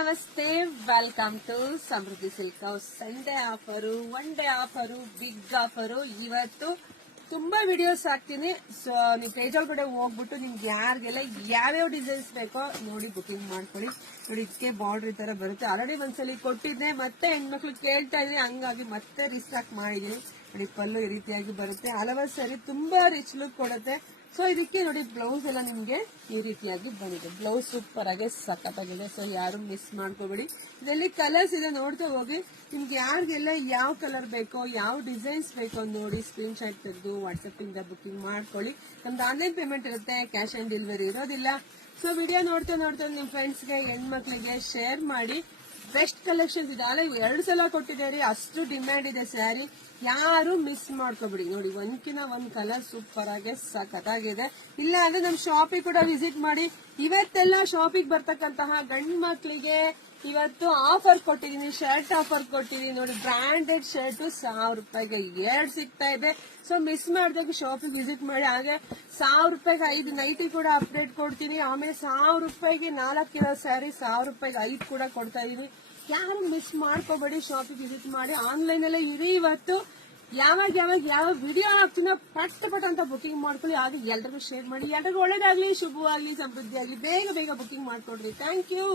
ನಮಸ್ತೆ, welcome to Samriddhi silk house. Sunday offer, one day offer, big offer. ಇವತ್ತು ತುಂಬಾ videos ಹಾಕ್ತೀನಿ. ಸೊ ನೀವು ಪೇಜ್ ಒಳಗಡೆ ಹೋಗ್ಬಿಟ್ಟು ನಿಮ್ಗೆ ಯಾರಿಗೆಲ್ಲ ಯಾವ್ಯಾವ ಡಿಸೈನ್ಸ್ ಬೇಕೋ ನೋಡಿ ಬುಕಿಂಗ್ ಮಾಡ್ಕೊಳ್ಳಿ. ನೋಡಿ, ಇದಕ್ಕೆ ಬಾರ್ಡರ್ ಈ ತರ ಬರುತ್ತೆ. ಆಲ್ರೆಡಿ ಒಂದ್ಸಲಿ ಕೊಟ್ಟಿದ್ದೆ, ಮತ್ತೆ ಹೆಣ್ಮಕ್ಳು ಕೇಳ್ತಾ ಇದ್ರಿ, ಹಂಗಾಗಿ ಮತ್ತೆ ರೀಸ್ಟಾಕ್ ಮಾಡಿದೀನಿ. ನೋಡಿ, ಪಲ್ಲು ಈ ರೀತಿಯಾಗಿ ಬರುತ್ತೆ. ಹಲವಾರು ಸರಿ ತುಂಬಾ ರಿಚ್ ಲುಕ್ ಕೊಡುತ್ತೆ. ಸೊ ಇದಕ್ಕೆ ನೋಡಿ, ಬ್ಲೌಸ್ ಎಲ್ಲ ನಿಮ್ಗೆ ಈ ರೀತಿಯಾಗಿ ಬಂದಿದೆ. ಬ್ಲೌಸ್ ಸೂಪರ್ ಆಗಿ ಸಖತ್ತಾಗಿದೆ. ಸೊ ಯಾರು ಮಿಸ್ ಮಾಡ್ಕೋಬೇಡಿ. ಇದರಲ್ಲಿ ಕಲರ್ಸ್ ಇದೆ, ನೋಡ್ತಾ ಹೋಗಿ. ನಿಮ್ಗೆ ಯಾರಿಗೆಲ್ಲ ಯಾವ ಕಲರ್ ಬೇಕೋ, ಯಾವ ಡಿಸೈನ್ಸ್ ಬೇಕೋ ನೋಡಿ ಸ್ಕ್ರೀನ್ ಶಾಟ್ ತೆಗೆದು ವಾಟ್ಸ್ಆಪ್ ಇಂದ ಬುಕಿಂಗ್ ಮಾಡ್ಕೊಳ್ಳಿ. ನಮ್ದು ಆನ್ಲೈನ್ ಪೇಮೆಂಟ್ ಇರುತ್ತೆ, ಕ್ಯಾಶ್ ಆನ್ ಡೆಲಿವರಿ ಇರೋದಿಲ್ಲ. ಸೊ ವಿಡಿಯೋ ನೋಡ್ತಾ ನಿಮ್ ಫ್ರೆಂಡ್ಸ್ಗೆ, ಹೆಣ್ಮಕ್ಳಿಗೆ ಶೇರ್ ಮಾಡಿ. ಬೆಸ್ಟ್ ಕಲೆಕ್ಷನ್ಸ್ ಇದೆ. ಅಲ್ಲ, 2 ಸಲ ಕೊಟ್ಟಿದ್ದಾರೆ, ಅಷ್ಟು ಡಿಮ್ಯಾಂಡ್ ಇದೆ ಸ್ಯಾರಿ. ಯಾರು ಮಿಸ್ ಮಾಡ್ಕೋಬಿಡಿ. ನೋಡಿ, ಒಂದ್ಕಿನ ಒಂದ್ ಕಲರ್ ಸೂಪರ್ ಆಗಿ ಸಖತ್ತಾಗಿದೆ. ಇಲ್ಲ ಅಂದ್ರೆ ನಮ್ ಶಾಪಿಗೆ ಕೂಡ ವಿಸಿಟ್ ಮಾಡಿ. ಇವತ್ತೆಲ್ಲ ಶಾಪಿಗೆ ಬರ್ತಕ್ಕಂತಹ ಗಂಡು ಮಕ್ಳಿಗೆ ಇವತ್ತು ಆಫರ್ ಕೊಟ್ಟಿದೀನಿ, ಶರ್ಟ್ ಆಫರ್ ಕೊಟ್ಟಿದೀನಿ. ನೋಡಿ, ಬ್ರಾಂಡೆಡ್ ಶರ್ಟ್ 1000 ರೂಪಾಯಿಗೆ 2 ಸಿಗ್ತಾ ಇದೆ. ಸೊ ಮಿಸ್ ಮಾಡಿದಾಗ ಶಾಪಿಗೆ ವಿಸಿಟ್ ಮಾಡಿ. ಹಾಗೆ 1000 ರೂಪಾಯಿಗೆ 5 ನೈಟಿ ಕೂಡ ಅಪ್ಡೇಟ್ ಕೊಡ್ತೀನಿ. ಆಮೇಲೆ 1000 ರೂಪಾಯಿಗೆ 4 ಇರೋ ಸ್ಯಾರಿ 1000 ರೂಪಾಯಿಗೆ 5 ಕೂಡ ಕೊಡ್ತಾ ಇದೀನಿ. ಯಾರು ಮಿಸ್ ಮಾಡ್ಕೋಬೇಡಿ, ಶಾಪಿಗೆ ವಿಸಿಟ್ ಮಾಡಿ. ಆನ್ಲೈನ್ ಅಲ್ಲೇ ಇರಿ. ಇವತ್ತು ಯಾವ ವಿಡಿಯೋ ಹಾಕ್ತೀನೋ ಪಟ್ ಅಂತ ಬುಕಿಂಗ್ ಮಾಡ್ಕೊಳ್ಳಿ. ಹಾಗೆ ಎಲ್ರಿಗೂ ಶೇರ್ ಮಾಡಿ. ಎಲ್ರಿಗೂ ಒಳ್ಳೇದಾಗ್ಲಿ, ಶುಭವಾಗ್ಲಿ, ಸಮೃದ್ಧಿ ಆಗ್ಲಿ. ಬೇಗ ಬುಕಿಂಗ್ ಮಾಡ್ಕೊಡ್ರಿ. Thank you.